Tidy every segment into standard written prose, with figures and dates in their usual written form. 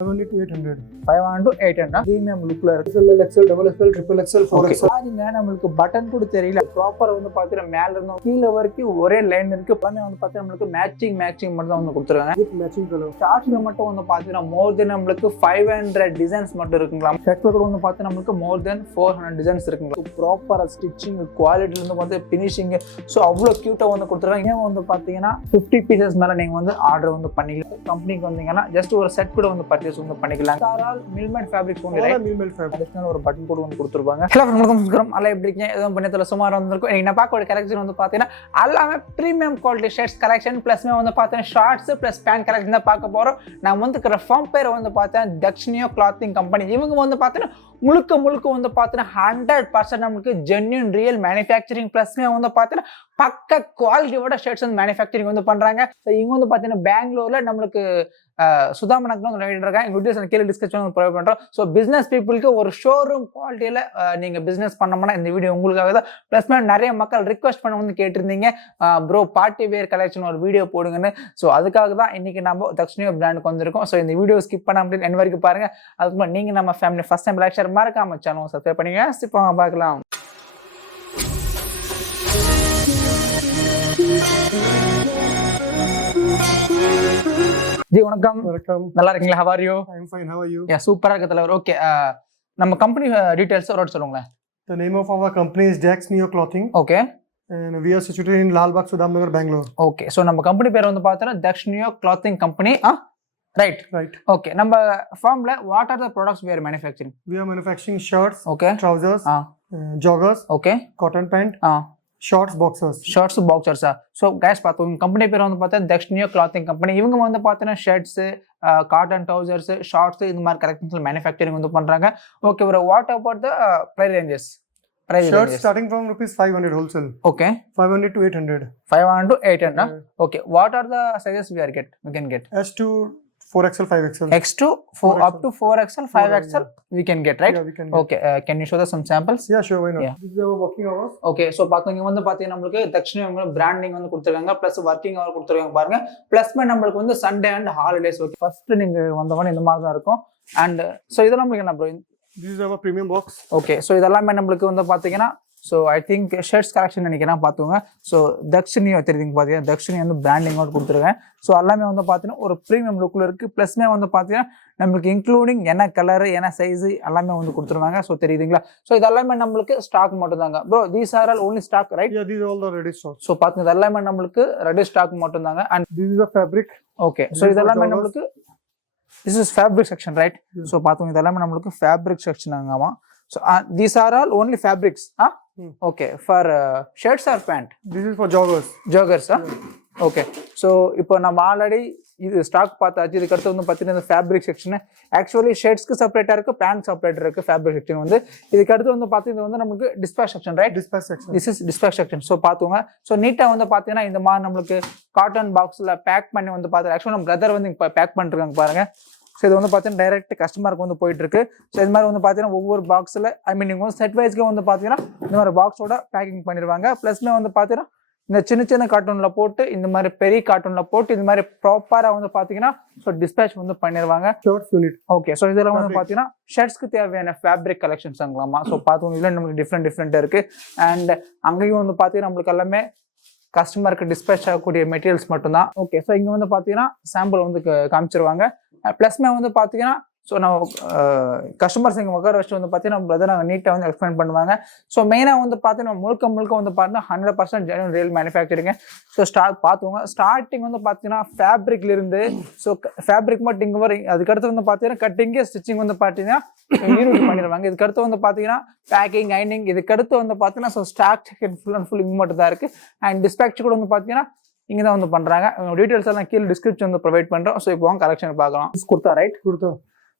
500 to 800. 500 to 800 premium lookல இருக்கு. XL, XL, double XL, triple XL, 4XL. பாருங்க நமக்கு button கூட தெரியல. ப்ராப்பரா வந்து பாத்தீங்கன்னா மேல இருந்து கீழ வரைக்கும் ஒரே லைன் இருக்கு. எல்லாமே வந்து பாத்தீங்கன்னா நமக்கு மேட்சிங் மட்டும் தான் வந்து கொடுத்துருக்காங்க. With matching color. ஷார்ட்ஸ்ல மட்டும் வந்து பாத்தீங்கன்னா more than நமக்கு 500 டிசைன்ஸ் மட்டும் இருக்குங்களா. ஷர்ட்ல கூட வந்து பாத்தீங்கன்னா நமக்கு more than 400 டிசைன்ஸ் இருக்குங்களா. ப்ராப்பரா ஸ்டிச்சிங் குவாலிட்டில இருந்து வந்து ஃபினிஷிங் சோ அவ்வளவு கியூட்டா வந்து கொடுத்துருக்காங்க. ஏன் வந்து பாத்தீங்கன்னா 50 பீசஸ் மேல நீங்க வந்து ஆர்டர் வந்து பண்ணிக்கலாம். கம்பெனிக்கு வந்தீங்கன்னா ஜஸ்ட் ஒரு செட் கூட வந்து பர்ச்சேஸ் வந்து பண்ணிக்கலாம். சாரால் மில்மேட் ஃபேப்ரிக்ஸ் ஒன்று ரைட். Milmelt fabric. அடிஷனல் ஒரு பட்டன் கூட வந்து கொடுத்துருப்பாங்க. ஹலோ நமஸ்காரம். அல்ல எப்படி இருக்கீங்க? எதுவும் பண்ணத்துல சுமார் வந்திருக்கும். இன்னைக்கு நான் பார்க்க கலெக்ஷன் வந்து பார்த்தீங்கன்னா எல்லாமே ப்ரீமியம் குவாலிட்டி ஷர்ட்ஸ் கலெக்ஷன் ப்ளஸ்மே வந்து பார்த்தீங்கன்னா ஷார்ட்ஸ் ப்ளஸ் பேண்ட் கலெக்ஷன் தான் பார்க்க போகிறோம். நான் வந்து இருக்கிற ஃபார்ம் பேர் வந்து பார்த்தேன் தக்ஷினியோ கிளாத்திங் கம்பெனி. இவங்க வந்து பார்த்தீங்கன்னா முழுக்க வந்து பார்த்தீங்கன்னா 100% நமக்கு ஜென்யூன் ரியல் மேனுஃபேக்சரிங் ப்ளஸ்மே வந்து பார்த்தீங்கன்னா பக்க குவாலிட்டியோட ஷர்ட்ஸ் வந்து மேனுஃபேக்சரிங் வந்து பண்ணுறாங்க. ஸோ இங்கே வந்து பார்த்தீங்கன்னா பெங்களூரில் நம்மளுக்கு சுதாமனக்கு இருக்காங்க. எங்கள் வீடியோஸ் கீழே டிஸ்கஷன் ப்ரொவைட் பண்ணுறோம். ஸோ பிஸ்னஸ் பீப்புளுக்கு ஒரு ஷோரூம் குவாலிட்டியில் நீங்கள் பிஸ்னஸ் பண்ணோம்னா இந்த வீடியோ உங்களுக்காக தான். ப்ளஸ் நிறைய மக்கள் ரிக்வெஸ்ட் பண்ண வந்து கேட்டிருந்தீங்க ப்ரோ பார்ட்டி வேர் கலெக்ஷன் ஒரு வீடியோ போடுங்கன்னு. ஸோ அதுக்காக தான் இன்னைக்கு நம்ம தக்ஷினியோ பிராண்டுக்கு வந்திருக்கோம். ஸோ இந்த வீடியோ ஸ்கிப் பண்ண அப்படின்னு என் வரைக்கும் பாருங்க. அதுக்கு நீங்கள் நம்ம family first time like share மறக்காம சேனல் சப்ஸ்கிரைப் பண்ணிங்க. இப்போ பார்க்கலாம். ஜி வணக்கம். நல்லா இருக்கீங்களா? how are you? I'm fine. How are you? Yeah, சூப்பரா இருக்கு தலைவர். ஓகே, நம்ம கம்பெனி டீடைல்ஸ் ஒரு சொல்லுங்க. The name of our company is Daks Clothing. Okay. And we are situated in Lalbagh, Bangalore. Okay, so நம்ம கம்பெனி பேர் வந்து பார்த்தீங்கன்னா தக்ஷினியோ கிளாத்திங் கம்பெனி. ரைட். ஓகே, நம்ம ஃபார்ம்ல what are the products we are manufacturing? We are manufacturing shirts, okay, trousers, joggers, okay, cotton pant, shorts, boxers. Shorts பாக்ஸர்ஸா. So guys பார்த்தோம் company பேர் வந்து பார்த்தா தக்ஷினியோ கிளாத்திங் கம்பெனி. இவங்க வந்து பார்த்தீங்கன்னா ஷர்ட்ஸ், காட்டன் ட்ரௌசர்ஸ், ஷார்ட்ஸ் இந்த மாதிரி கலெக்ஷன்ஸ் மேனுஃபேக்சரிங் வந்து பண்றாங்க. ஓகே, ஒரு what about the price ranges? Shirts starting from rupees 500 wholesale. Okay. 500 to 800. 500 to 800. Okay. What are the sizes we can get? S to 4XL, 5XL. X to 4 up to 4XL, 5XL we can get, right? Yeah, we can get. Okay. Can you show us some samples? Yeah, sure. Why not? Yeah. This is our working hours. Okay. So பாத்தீங்க வந்து பாத்தீங்கன்னா நமக்கு தக்ஷினியோ branding வந்து கொடுத்திருக்காங்க. Plus working hour கொடுத்திருக்காங்க பாருங்க. Plus நமக்கு வந்து Sunday and holidays. Okay, first நீங்க வந்தவன இந்த மாதிரி தான் இருக்கும். அண்ட் சோ இதெல்லாம் நமக்கு என்ன bro? This is our premium box. Okay, so இதெல்லாமே நம்மளுக்கு வந்து பார்த்தீங்கன்னா so I think shirts collection நினைக்கிறேன் பார்த்துக்கோங்க. ஸோ தக்ஷினியோ தெரியுதுங்க பார்த்தீங்கன்னா தக்ஷினி வந்து பிராண்டிங் அவுட் கொடுத்துருக்கேன். ஸோ எல்லாமே வந்து பார்த்தீங்கன்னா ஒரு ப்ரீமியம் லுக்கில் இருக்குது. ப்ளஸ்மே வந்து பார்த்தீங்கன்னா நம்மளுக்கு இன்க்ளூடிங் என்ன கலரு என்ன சைஸு எல்லாமே வந்து கொடுத்துருவாங்க. ஸோ தெரியுதுங்களா? ஸோ இதெல்லாமே நம்மளுக்கு ஸ்டாக் மட்டும் தாங்க bro. These are all only stock, right? Yeah, these are all the ready stock. So பார்த்துங்க இதெல்லாமே நம்மளுக்கு ரெடி ஸ்டாக் மட்டும் தாங்க. And This is the fabric. Okay, so இதெல்லாமே நம்மளுக்கு this is fabric section, right? So பார்த்துங்க இதெல்லாமே நம்மளுக்கு ஃபேப்ரிக் செக்ஷன் ஆகாமா. So these are all only fabrics, okay, for shirts or pant? This is for joggers. Okay, so இப்போ நம்ம already இது stock பார்த்தாச்சு. இதுக்கு அடுத்து வந்து பார்த்தீங்கன்னா ஃபேப்ரிக் செக்ஷன் ஆக்சுவலி ஷர்ட்ஸ்க்கு செப்பரேட்டாக இருக்கு, பேண்ட் செப்பரேட்டாக இருக்கு. ஃபேப்ரிக் செக்ஷன் வந்து இதுக்கு அடுத்து வந்து பார்த்தீங்கன்னா வந்து நமக்கு dispatch section, right? Dispatch section. This is dispatch section. So பார்த்துங்க. ஸோ நீட்டாக வந்து பார்த்தீங்கன்னா இந்த மாதிரி நம்மளுக்கு காட்டன் பாக்ஸில் பேக் பண்ணி வந்து பார்த்து ஆக்சுவலி நம்ம பிரதர் வந்து இப்போ பேக் பண்ணிருக்காங்க பாருங்க. ஸோ இது வந்து பார்த்தீங்கன்னா டைரக்ட் கஸ்டமருக்கு வந்து போயிட்டு இருக்கு. ஸோ இது மாதிரி வந்து பார்த்தீங்கன்னா ஒவ்வொரு பாக்ஸில் ஐ மீன் நீங்கள் வந்து செட் வைஸ்க்கு வந்து பார்த்தீங்கன்னா இந்த மாதிரி பாக்ஸோட பேக்கிங் பண்ணிடுவாங்க. ப்ளஸ்மே வந்து பார்த்தீங்கன்னா இந்த சின்ன கார்ட்டூனில் போட்டு இந்த மாதிரி பெரிய கார்ட்டூனில் போட்டு இந்த மாதிரி ப்ராப்பராக வந்து பார்த்தீங்கன்னா ஸோ டிஸ்பேச் வந்து பண்ணிடுவாங்க. Shorts unit. ஓகே, ஸோ இதெல்லாம் வந்து பார்த்தீங்கன்னா ஷர்ட்ஸ்க்கு தேவையான ஃபேப்ரிக் கலெக்ஷன்ஸ் ஆகலாமா. ஸோ பார்த்துக்கோங்க இதில் நம்மளுக்கு டிஃப்ரெண்ட்டாக இருக்கு. அண்ட் அங்கேயும் வந்து பார்த்தீங்கன்னா நம்மளுக்கு எல்லாமே கஸ்டமருக்கு டிஸ்பேச் ஆகக்கூடிய மெட்டீரியல்ஸ் மட்டும்தான். ஓகே, ஸோ இங்கே வந்து பார்த்தீங்கன்னா சாம்பிள் வந்து காமிச்சிருவாங்க. ப்ளஸ்மே வந்து பார்த்தீங்கன்னா ஸோ நம்ம கஸ்டமர்ஸ் இங்கே உட்கார வச்சுட்டு வந்து பார்த்தீங்கன்னா பிரதர் நாங்கள் நீட்டாக வந்து எக்ஸ்பிளைன் பண்ணுவாங்க. ஸோ மெயினாக வந்து பார்த்தீங்கன்னா முழுக்க வந்து பார்த்தீங்கன்னா 100% ஜென்யூன் ரியல் மேனுஃபேக்சரிங்க. ஸோ பார்த்துவோங்க ஸ்டார்டிங் வந்து பார்த்தீங்கன்னா ஃபேப்ரிக்ல இருந்து ஸோ ஃபேப்ரிக் மட்டும் இங்கே வரும். அதுக்கடுத்து வந்து பார்த்தீங்கன்னா கட்டிங்கு ஸ்டிச்சிங் வந்து பார்த்தீங்கன்னா யூனிட் பண்ணிடுவாங்க. இதுக்கடுத்து வந்து பார்த்தீங்கன்னா பேக்கிங் ஐனிங். இதுக்கடுத்து வந்து பார்த்தீங்கன்னா so stock full and full இங்கே மட்டும் தான் இருக்குது. அண்ட் டிஸ்பேச் கூட வந்து பார்த்தீங்கன்னா இங்கே தான் வந்து பண்ணுறாங்க. டீட்டெயில்ஸ் எல்லாம் கீழே டிஸ்கிரிப்ஷன் வந்து ப்ரொவைட் பண்ணுறோம். ஸோ இப்போ கலெக்ஷன் பார்க்கலாம். குர்த்தா, ரைட்? Kurta.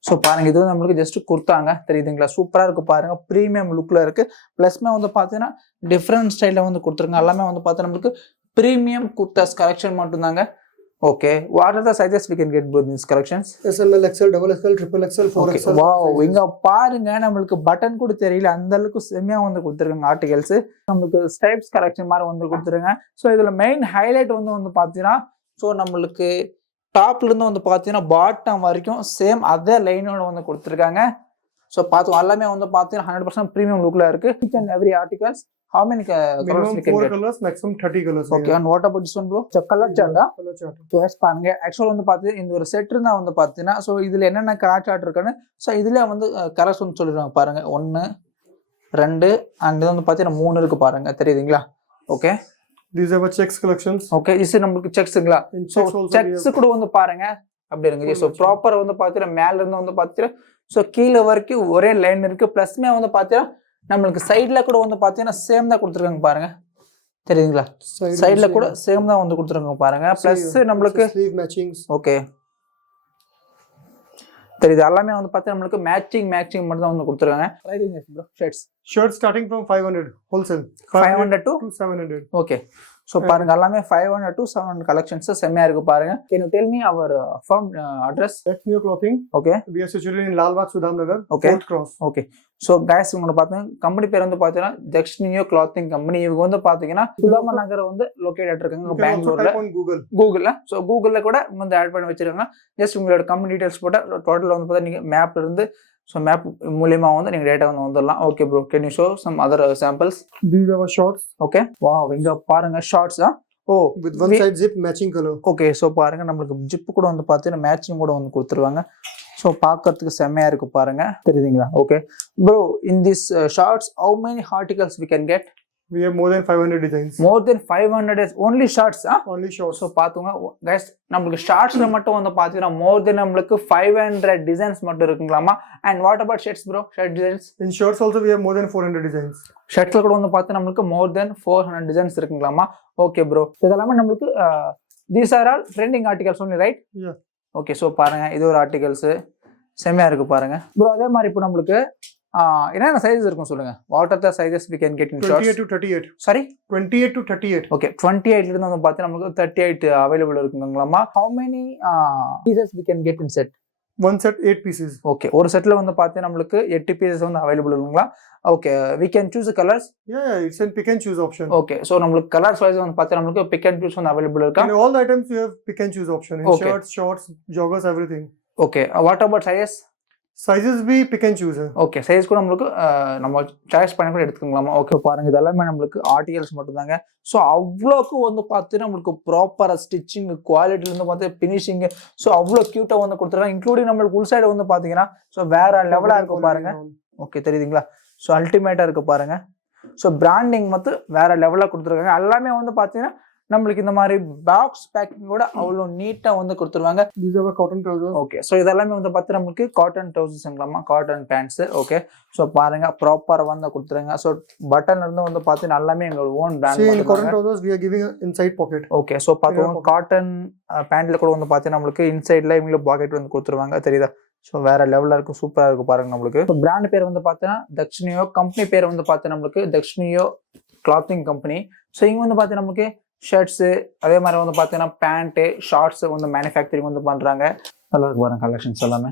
ஸோ பாருங்க இது வந்து நம்மளுக்கு ஜஸ்ட் குர்த்தாங்க, தெரியுதுங்களா? சூப்பராக இருக்கு பாருங்க, ப்ரீமியம் லுக்கில் இருக்கு. ப்ளஸ்மே வந்து பார்த்தீங்கன்னா டிஃப்ரெண்ட் ஸ்டைலில் வந்து கொடுத்துருங்க. எல்லாமே வந்து பார்த்தீங்கன்னா நம்மளுக்கு ப்ரீமியம் குர்த்தாஸ் கலெக்ஷன் மட்டும்தாங்க. Okay, what are the sizes we can get both these collections? SL, XL, double XL, triple XL, 4XL. Wow, இங்க பாருங்க நம்மளுக்கு பட்டன் கூட தெரியல, அந்த அளவுக்கு செம்மையா வந்து கொடுத்துருக்காங்க ஆர்டிகல்ஸ். நம்மளுக்கு ஸ்டைப்ஸ் கலெக்ஷன் மாதிரி வந்து கொடுத்துருங்க. ஸோ இதுல மெயின் ஹைலைட் வந்து பாத்தீங்கன்னா ஸோ நம்மளுக்கு டாப்ல இருந்து வந்து பார்த்தீங்கன்னா பாட்டம் வரைக்கும் சேம் அதே லைனோட வந்து கொடுத்துருக்காங்க. ஸோ பார்த்து எல்லாமே வந்து பார்த்தீங்கன்னா 100% ப்ரீமியம் லுக்ல இருக்கு. Each and every articles. How many colors Minimum we can 4 get? colors, maximum 30 colors. Okay, and what about this one bro? So color chart. Color chart. So yes பாருங்க, ஆக்சுவலா வந்து பார்த்து இந்த ஒரு செட் இருந்தா வந்து பார்த்தீங்கன்னா ஸோ இதுல என்னென்ன கலர் சார்ட் இருக்குன்னு ஸோ இதுல வந்து கலர்ஸ் வந்து சொல்லிடுவாங்க பாருங்க. 1 2 அண்ட் இது வந்து பார்த்தீங்கன்னா 3 இருக்கு பாருங்க, தெரியுதுங்களா? Okay, These are our checks collections. Okay, இது நமக்கு செக்ஸ்ங்களா? ஸோ செக்ஸ் கூட வந்து பாருங்க அப்படி இருங்க. ஸோ ப்ராப்பர் வந்து பார்த்தீங்கன்னா மேல இருந்து வந்து பார்த்தீங்கன்னா ஸோ கீழே வரைக்கும் ஒரே லைன் இருக்கு. பிளஸ்மே வந்து பார்த்தீங்கன்னா நம்மளுக்கு சைட்ல கூட வந்து பார்த்தீங்கன்னா சேம் தான் கொடுத்துருக்காங்க பாருங்க, தெரியுதுங்களா? சைட்ல கூட சேம் தான் வந்து கொடுத்துருக்காங்க பாருங்க. பிளஸ் நம்மளுக்கு sleeve matchings. ஓகே, தெரியுது. எல்லாமே வந்து பார்த்தீங்கன்னா நம்மளுக்கு மேட்சிங் மட்டும் தான் வந்து கொடுத்துருக்காங்க. Writing bro shirts. Shirts starting from 500 wholesale. 500 to 700. Okay, so பாருங்க எல்லாமே 500 to 700 கலெக்ஷன்ஸ் செம்மையா இருக்கு பாருங்க. Can you tell me our firm address? That's new clothing. Okay. We are situated in Lalbagh, Sudhamnagar. Okay. 4th cross. Okay, so guys உங்களோட பார்த்தீங்கன்னா company பேர் வந்து பார்த்தீங்கன்னா தக்ஷினியோ கிளாத்திங் கம்பெனி. இவங்க வந்து பார்த்தீங்கன்னா சுதாமா நகர் வந்து லொக்கேட் இருக்காங்க பெங்களூர்ல. கூகுள்ல ஸோ கூகுள்ல கூட வந்து ஆட் பண்ணி வச்சிருக்காங்க. ஜஸ்ட் உங்களோட கம்பெனி டீடைல்ஸ் போட்டால் டோட்டல் வந்து பார்த்தா நீங்க மேப்ல இருந்து ஸோ மேப் மூலியமா வந்து நீங்க டேட்டா வந்து வந்துடலாம். Okay bro, can you show some other samples? These are our shorts. Okay, wow, இங்க பாருங்க shorts. Oh, with one side zip matching color. Okay, so பாருங்க நம்மளுக்கு ஜிப் கூட வந்து பார்த்தீங்கன்னா மேட்சிங் கூட வந்து கொடுத்துருவாங்க. ஸோ பார்க்கறதுக்கு செம்மையா இருக்கு பாருங்க, தெரியுதுங்களா? Okay bro, in this shorts how many articles we can get? We have more than 500 designs. More than 500 is only shorts. Only shorts. So பார்த்துங்க கைஸ், நம்மளுக்கு ஷார்ட்ஸ்ல மட்டும் வந்து பார்த்தீங்கன்னா மோர் தென் நம்மளுக்கு 500 டிசைன்ஸ் மட்டும் இருக்குங்களாமா. And what about shirts bro? Shirt designs In shorts also we have more than 400 designs. ஷர்ட்ஸ்ல கூட வந்து பார்த்து நம்மளுக்கு மோர் தென் 400 டிசைன்ஸ் இருக்குங்களாமா. ஓகே ப்ரோ, இதெல்லாமே நம்மளுக்கு these are all trending articles only, right? Yeah. Okay, so பாருங்க இது ஒரு ஆர்டிகல்ஸ் செம்மையா இருக்கு பாருங்க ப்ரோ. அதே மாதிரி இப்போ நம்மளுக்கு என்னென்ன சைஸஸ் இருக்கும் சொல்லுங்க? What are the sizes we can get in shorts? 28 to 38. Sorry, 28 to 38. Okay, 28 ல இருந்து வந்து பார்த்தா நமக்கு 38 available இருக்குங்களாமா. how many pieces we can get in set? One set 8 pieces. Okay, ஒரு செட்ல வந்து பார்த்தா நம்மளுக்கு 8 பீசஸ் வந்து அவைலபிள் இருக்குங்களா? Okay, we can choose the colors. Yeah, it's a pick and choose option. Okay, so நம்மளுக்கு கலர்ஸ் வைஸ் வந்து பார்த்தா நம்மளுக்கு பிக் அண்ட் சூஸ் வந்து அவைலபிள் இருக்கா? In all the items you have pick and choose option. In Okay. shirts, shorts, joggers, everything. Okay, what about sizes? Sizes be pick and choose. Okay, size கூட நம்மளுக்கு நம்ம choice பண்ணி கூட எடுத்துக்கலாமா? Okay, பாருங்க இது எல்லாமே நம்மளுக்கு ஆர்டிகல்ஸ் மட்டும் தாங்க. ஸோ அவ்வளோக்கு வந்து பார்த்தீங்கன்னா நம்மளுக்கு ப்ராப்பராக ஸ்டிச்சிங் குவாலிட்டில இருந்து பார்த்து ஃபினிஷிங் ஸோ அவ்வளோ க்யூட்டாக வந்து கொடுத்துருக்காங்க. இன்க்ளூடிங் நம்மளுக்கு உள் சைடு வந்து பார்த்தீங்கன்னா ஸோ வேற லெவலாக இருக்கும் பாருங்க. ஓகே, தெரியுதுங்களா? ஸோ அல்டிமேட்டாக இருக்கு பாருங்க. ஸோ பிராண்டிங் மட்டும் வேற லெவலாக கொடுத்துருக்காங்க. எல்லாமே வந்து பார்த்தீங்கன்னா நம்மளுக்கு இந்த மாதிரி பாக்ஸ் பேக்கிங் கூட அவ்வளோ நீட்டா வந்து கொடுத்துருவாங்க. These are cotton trousers. Okay, so இதெல்லாமே வந்து பார்த்து நம்மளுக்கு காட்டன் ட்ரௌசர்ஸ்ங்களாமா, காட்டன் பேண்ட்ஸ். ஓகே, ஸோ பாருங்க ப்ராப்பரா வந்து கொடுத்துருங்க. ஸோ பட்டன் இருந்து வந்து பார்த்து எல்லாமே எங்களோட own See, in cotton brand. trousers we are giving an inside pocket. Okay, so பார்த்துக்கோங்க காட்டன் பேண்ட்ல கூட வந்து பார்த்து நம்மளுக்கு இன்சைட்ல இவங்களுக்கு பாக்கெட் வந்து கொடுத்துருவாங்க, தெரியுதா? ஸோ வேற லெவலா இருக்கும், சூப்பரா இருக்கும் பாருங்க. நம்மளுக்கு பிராண்ட் பேர் வந்து பார்த்தீங்கன்னா தக்ஷினியோ, கம்பெனி பேர் வந்து பார்த்து நம்மளுக்கு தக்ஷினியோ கிளாத்திங் கம்பெனி. ஸோ இங்க வந்து பார்த்து நமக்கு ஷர்ட்ஸு அதே மாதிரி வந்து பார்த்தீங்கன்னா பேண்ட்டு ஷார்ட்ஸ் வந்து மேனுஃபேக்சரிங் வந்து பண்ணுறாங்க. நல்லா இருக்கு பாருங்க கலெக்ஷன்ஸ் எல்லாமே.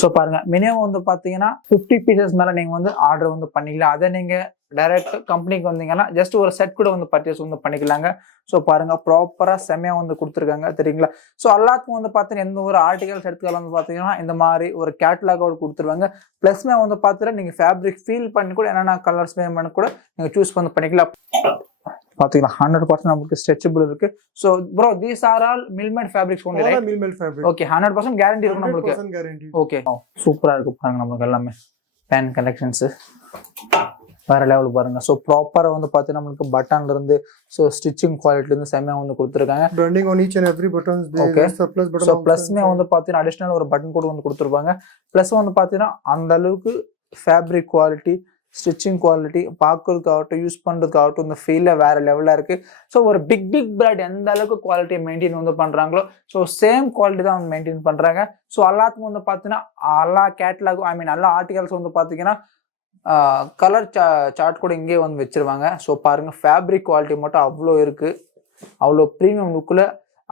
ஸோ பாருங்க மினிமம் வந்து பார்த்தீங்கன்னா 50 பீசஸ் மேலே நீங்கள் வந்து ஆர்டர் வந்து பண்ணிக்கலாம். அதை நீங்கள் டைரக்ட் கம்பெனிக்கு வந்தீங்கன்னா ஜஸ்ட் ஒரு செட் கூட வந்து பர்ச்சேஸ் வந்து பண்ணிக்கலாங்க. ஸோ பாருங்க ப்ராப்பராக செம்மையாக வந்து கொடுத்துருக்காங்க, தெரியுங்களா? ஸோ எல்லாத்துக்கும் வந்து பார்த்தீங்கன்னா எந்த ஒரு ஆர்டிகல்ஸ் எடுத்துக்கலாம் வந்து பார்த்தீங்கன்னா இந்த மாதிரி ஒரு கேட்லாகோட கொடுத்துருவாங்க. ப்ளஸ்மே வந்து பார்த்தீங்கன்னா நீங்கள் ஃபேப்ரிக் ஃபீல் பண்ணி கூட என்னென்ன கலர்ஸ் வேணும்னு கூட நீங்கள் சூஸ் பண்ணி பண்ணிக்கலாம். பாத்தீங்களா 100% நமக்கு ஸ்ட்ரெச்சபிள் இருக்கு. So bro these are all mill-made fabrics only, right? All mill-made fabric. Okay, 100% guarantee இருக்கு நமக்கு. 100% guarantee. Okay, சூப்பரா இருக்கு பாருங்க நமக்கு எல்லாமே பேன் கலெக்ஷன்ஸ் வேற லெவல் பாருங்க. சோ ப்ராப்பரா வந்து பாத்தீங்கன்னா நமக்கு பட்டன்ல இருந்து சோ ஸ்டிச்சிங் குவாலிட்டில இருந்து செமையா வந்து கொடுத்திருக்காங்க. Branding on each and every buttons. Okay, the plus button. So பிளஸ்மே வந்து பாத்தீங்கன்னா அடிஷனல் ஒரு பட்டன் கூட வந்து கொடுத்திருப்பாங்க. பிளஸ் வந்து பாத்தீங்கன்னா அந்த அளவுக்கு ஃபேப்ரிக் குவாலிட்டி ஸ்டிச்சிங் குவாலிட்டி பார்க்கறதுக்காகட்டும் யூஸ் பண்ணுறதுக்காகட்டும் இந்த ஃபீலில் வேறு லெவலாக இருக்குது. ஸோ ஒரு பிக் பிராண்ட் எந்த அளவுக்கு குவாலிட்டியை மெயின்டைன் வந்து பண்ணுறாங்களோ ஸோ சேம் குவாலிட்டி தான் வந்து மெயின்டைன் பண்ணுறாங்க. ஸோ எல்லாத்துக்கும் வந்து பார்த்தீங்கன்னா எல்லா கேட்லாகும் எல்லா ஆர்டிகல்ஸ் வந்து பார்த்தீங்கன்னா கலர் சார்ட் கூட இங்கே வந்து வச்சிருவாங்க. ஸோ பாருங்கள் ஃபேப்ரிக் குவாலிட்டி மட்டும் அவ்வளோ இருக்குது, அவ்வளோ ப்ரீமியம் லுக்கில்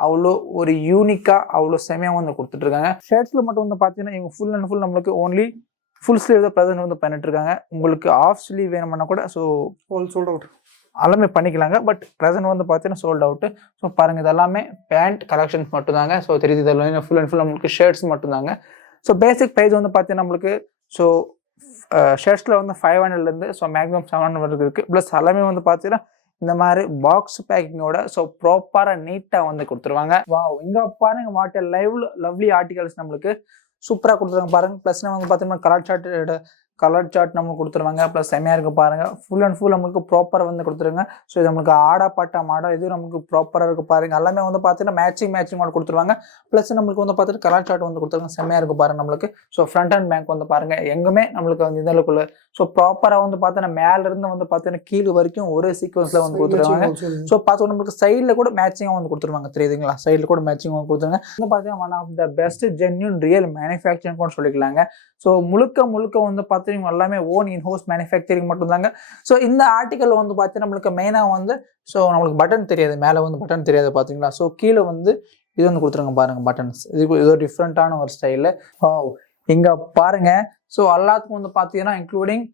அவ்வளோ ஒரு யூனிக்காக அவ்வளோ செமையாக வந்து கொடுத்துட்ருக்காங்க. ஷர்ட்ஸில் மட்டும் வந்து பார்த்தீங்கன்னா இவங்க ஃபுல் அண்ட் ஃபுல் நம்மளுக்கு ஓன்லி ஃபுல் ஸ்லீவ் தான் ப்ரெசென்ட் வந்து பண்ணிட்டு இருக்காங்க. உங்களுக்கு ஆஃப் ஸ்லீவ் வேணும்னா கூட ஸோ all sold out. எல்லாமே பண்ணிக்கலாங்க. பட் ப்ரெசென்ட் வந்து பார்த்தீங்கன்னா சோல்ட் அவுட்டு. ஸோ பாருங்கள், இது எல்லாமே பேண்ட் கலெக்ஷன்ஸ் மட்டும்தாங்க. ஸோ தெரியுது, இதெல்லாம் ஃபுல் அண்ட் ஃபுல் நம்மளுக்கு ஷர்ட்ஸ் மட்டும்தாங்க. ஸோ பேசிக் ப்ரைஸ் வந்து பார்த்தீங்கன்னா நம்மளுக்கு ஸோ ஷர்ட்ஸில் வந்து 500லேருந்து ஸோ மேக்ஸிமம் 700 வரைக்கும் இருக்குது. ப்ளஸ் எல்லாமே வந்து பார்த்தீங்கன்னா இந்த மாதிரி பாக்ஸ் பேக்கிங்கோட ஸோ ப்ராப்பராக நீட்டாக வந்து கொடுத்துருவாங்க. வாவ், இங்கே பாருங்க வாட் லவ்லி ஆர்டிகல்ஸ் நம்மளுக்கு சூப்பராக கொடுத்துருவாங்க பாருங்க. ப்ளஸ் வந்து பார்த்தீங்கன்னா கலர் சார்ட் நம்மளுக்கு கொடுத்துருவாங்க. ப்ளஸ் செம்மையாக இருக்குது பாருங்கள். ஃபுல் அண்ட் ஃபுல் நம்மளுக்கு ப்ராப்பராக வந்து கொடுத்துருங்க. ஸோ இது நம்மளுக்கு ஆடா பாட்டா மாடா இது நமக்கு ப்ராப்பராக இருக்குது பாருங்கள். எல்லாமே வந்து பார்த்தீங்கன்னா மேட்சிங்கோட கொடுத்துருவாங்க. ப்ளஸ் நம்மளுக்கு வந்து பார்த்தீங்கன்னா கலர் சார்ட் வந்து கொடுத்துருங்க. செம்மையாக இருக்குது பாருங்கள் நம்மளுக்கு. ஸோ ஃப்ரண்ட் அண்ட் பேக் வந்து பாருங்கள் எங்குமே நம்மளுக்கு வந்து இதற்குள்ள ஸோ ப்ராப்பராக வந்து பார்த்தீங்கன்னா மேலேருந்து வந்து பார்த்தீங்கன்னா கீழே வரைக்கும் ஒரே சீக்வன்ஸில் வந்து கொடுத்துருவாங்க. ஸோ பார்த்தோம் நம்மளுக்கு சைடில் கூட மேட்சிங்காக வந்து கொடுத்துருவாங்க. தெரியுதுங்களா, சைடில் கூட மேட்சிங் வந்து கொடுத்துருங்க. வந்து பார்த்தீங்கன்னா one of the best genuine real manufacturing கூட சொல்லிக்கலாங்க. ஸோ முழுக்க எல்லாமே ஓன் இன்ஹவுஸ் மேனுஃபேக்சரிங் மட்டும்தாங்க. ஸோ இந்த ஆர்டிக்கல் வந்து பார்த்தீங்கன்னா நம்மளுக்கு மெயினாக வந்து ஸோ நம்மளுக்கு பட்டன் தெரியாது, மேலே வந்து பட்டன் தெரியாது பார்த்தீங்களா. ஸோ கீழே வந்து இது வந்து கொடுத்துருங்க பாருங்க பட்டன்ஸ். இது ஒரு டிஃப்ரெண்ட்டான ஒரு ஸ்டைலு. இங்கே பாருங்க. ஸோ எல்லாத்துக்கும் வந்து பார்த்தீங்கன்னா இன்க்ளூடிங்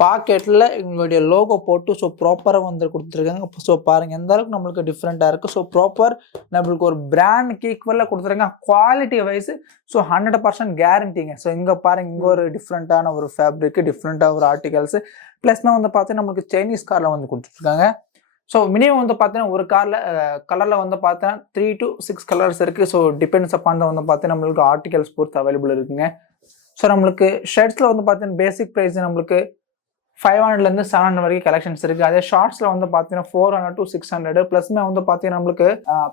பாக்கெட்டில் எங்களுடைய லோகோ போட்டு ஸோ ப்ராப்பராக வந்து கொடுத்துருக்காங்க. ஸோ பாருங்கள் எந்த அளவுக்கு நம்மளுக்கு டிஃப்ரெண்ட்டாக இருக்குது. ஸோ ப்ராப்பர் நம்மளுக்கு ஒரு பிராண்டுக்கு ஈக்குவலாக கொடுத்துருக்காங்க. குவாலிட்டி வைஸ் ஸோ 100% கேரண்டிங்க. ஸோ இங்கே பாருங்கள், இங்கே ஒரு டிஃப்ரெண்ட்டான ஒரு ஃபேப்ரிக்கு, டிஃப்ரெண்ட்டாக ஒரு ஆர்டிகல்ஸு. ப்ளஸ்மே வந்து பார்த்தீங்கன்னா நம்மளுக்கு சைனீஸ் காரில் வந்து கொடுத்துருக்காங்க. ஸோ மினிமம் வந்து பார்த்தீங்கன்னா ஒரு கலரில் வந்து பார்த்தீங்கன்னா 3 to 6 கலர்ஸ் இருக்குது. ஸோ டிபெண்ட்ஸ் அப்பான் வந்து பார்த்தீங்கன்னா நம்மளுக்கு ஆர்டிகல்ஸ் பொறுத்து அவைலபிள் இருக்குங்க. ஸோ நம்மளுக்கு ஷர்ட்ஸில் வந்து பார்த்தீங்கன்னா பேசிக் ப்ரைஸ் நம்மளுக்கு 500லேருந்து 700 வரைக்கும் கலெக்ஷன்ஸ் இருக்குது. அதே ஷார்ட்ஸில் வந்து பார்த்தீங்கன்னா 400 to 600. ப்ளஸ்மே வந்து பார்த்தீங்கன்னா நம்மளுக்கு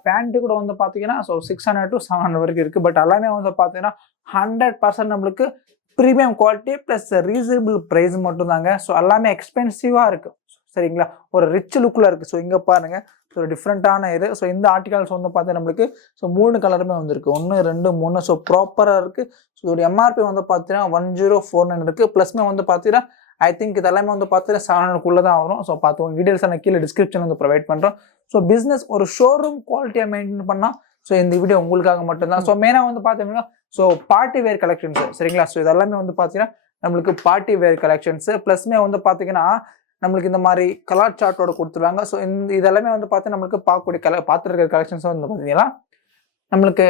பேண்ட்டு கூட வந்து பார்த்தீங்கன்னா ஸோ 600 to 700 வரைக்கும் இருக்குது. பட் எல்லாமே வந்து பார்த்தீங்கன்னா 100% நம்மளுக்கு premium quality plus reasonable price மட்டும்தாங்க. ஸோ எல்லாமே எக்ஸ்பென்சிவாக இருக்குது. சரிங்களா, ஒரு ரிச் லுக்கில் இருக்குது. ஸோ இங்கே பாருங்கள், ஸோ டிஃப்ரெண்ட்டான இது. ஸோ இந்த ஆர்டிகல்ஸ் வந்து பார்த்தீங்கன்னா நம்மளுக்கு ஸோ 3 கலருமே வந்துருக்கு, 1 2 3. ஸோ ப்ராப்பராக இருக்குது. ஸோ இதோட எம்ஆர்பி வந்து பார்த்தீங்கன்னா 1049 இருக்குது. ப்ளஸ்மே வந்து பார்த்தீங்கன்னா ஐ திங்க் இதெல்லாமே வந்து பார்த்தீங்கன்னா 700 தான் வரும். ஸோ பார்த்துக்கோங்க, டீடைல்ஸ் நான் கீழே டிஸ்கிரிப்ஷன் வந்து ப்ரொவைட் பண்ணுறோம். ஸோ பிஸ்னஸ் ஒரு ஷோரூம் குவாலிட்டியாக மெயின்டைன் பண்ணால் ஸோ இந்த வீடியோ உங்களுக்காக மட்டும்தான். ஸோ மெயினாக வந்து பார்த்தீங்கன்னா ஸோ பார்ட்டி வேர் கலெக்ஷன்ஸ். சரிங்களா, ஸோ இதெல்லாமே வந்து பார்த்தீங்கன்னா நம்மளுக்கு பார்ட்டி வேர் கலெக்ஷன்ஸு. ப்ளஸ்மே வந்து பார்த்தீங்கன்னா நம்மளுக்கு இந்த மாதிரி கலர் சார்ட்டோட கொடுத்துருவாங்க. ஸோ இதெல்லாமே வந்து பார்த்தீங்கன்னா நம்மளுக்கு பார்த்துருக்கிற கலெக்ஷன்ஸ் வந்து பார்த்தீங்கன்னா நம்மளுக்கு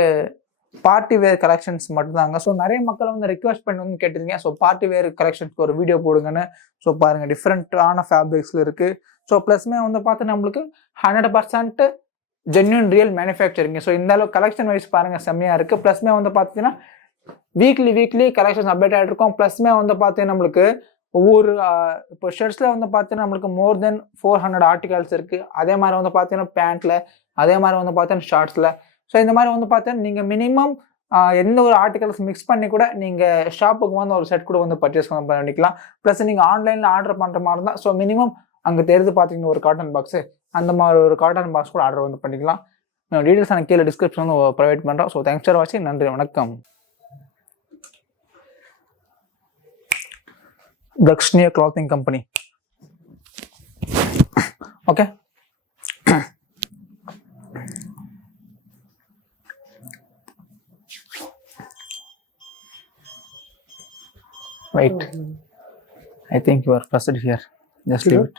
பார்ட்டி வேர் கலெக்ஷன்ஸ் மட்டும்தாங்க. ஸோ நிறைய மக்கள் வந்து ரிக்வெஸ்ட் பண்ணி வந்து கேட்டிருக்கீங்க ஸோ பார்ட்டி வேர் கலெக்ஷன்ஸ்க்கு ஒரு வீடியோ போடுங்கன்னு. ஸோ பாருங்கள், டிஃப்ரெண்ட்டான ஃபேப்ரிக்ஸில் இருக்குது. ஸோ ப்ளஸ்மே வந்து பார்த்தீங்கன்னா நம்மளுக்கு 100% ஜென்யூன் ரியல் மேனுஃபேக்சரிங். ஸோ இந்த அளவு கலெக்ஷன் வைஸ் பாருங்கள் செம்மையாக இருக்குது. ப்ளஸ்மே வந்து பார்த்தீங்கன்னா வீக்லி கலெக்ஷன்ஸ் அப்டேட் ஆகிட்டு இருக்கும். ப்ளஸ்மே வந்து பார்த்தீங்கன்னா நம்மளுக்கு ஒவ்வொரு இப்போ ஷர்ட்ஸில் வந்து பார்த்தீங்கன்னா நம்மளுக்கு மோர் தென் 400 ஆர்டிகல்ஸ் இருக்குது. அதே மாதிரி வந்து பார்த்தீங்கன்னா பேண்ட்டில், அதே மாதிரி வந்து பார்த்தீங்கன்னா ஷார்ட்ஸில். ஸோ இந்த மாதிரி வந்து பார்த்தீங்கன்னா நீங்கள் மினிமம் எந்த ஒரு ஆர்டிகல்ஸ் மிக்ஸ் பண்ணி கூட நீங்கள் ஷாப்புக்கு வந்து ஒரு செட் கூட வந்து பர்ச்சேஸ் பண்ணிக்கலாம். ப்ளஸ் நீங்கள் ஆன்லைனில் ஆர்டர் பண்ணுற மாதிரி இருந்தால் ஸோ மினிமம் அங்கே தெரிஞ்சு பார்த்தீங்கன்னா ஒரு காட்டன் பாக்ஸு, அந்த மாதிரி ஒரு காட்டன் பாக்ஸ் கூட ஆர்டர் வந்து பண்ணிக்கலாம். டீட்டெயில்ஸ் நான் கீழே டிஸ்கிரிப்ஷன் வந்து ப்ரொவைட் பண்ணுறோம். ஸோ தேங்க்ஸ் ஃபார் வாட்சிங். நன்றி, வணக்கம். Daks clothing company. Okay. Wait. I think you are pressed here. Just leave it.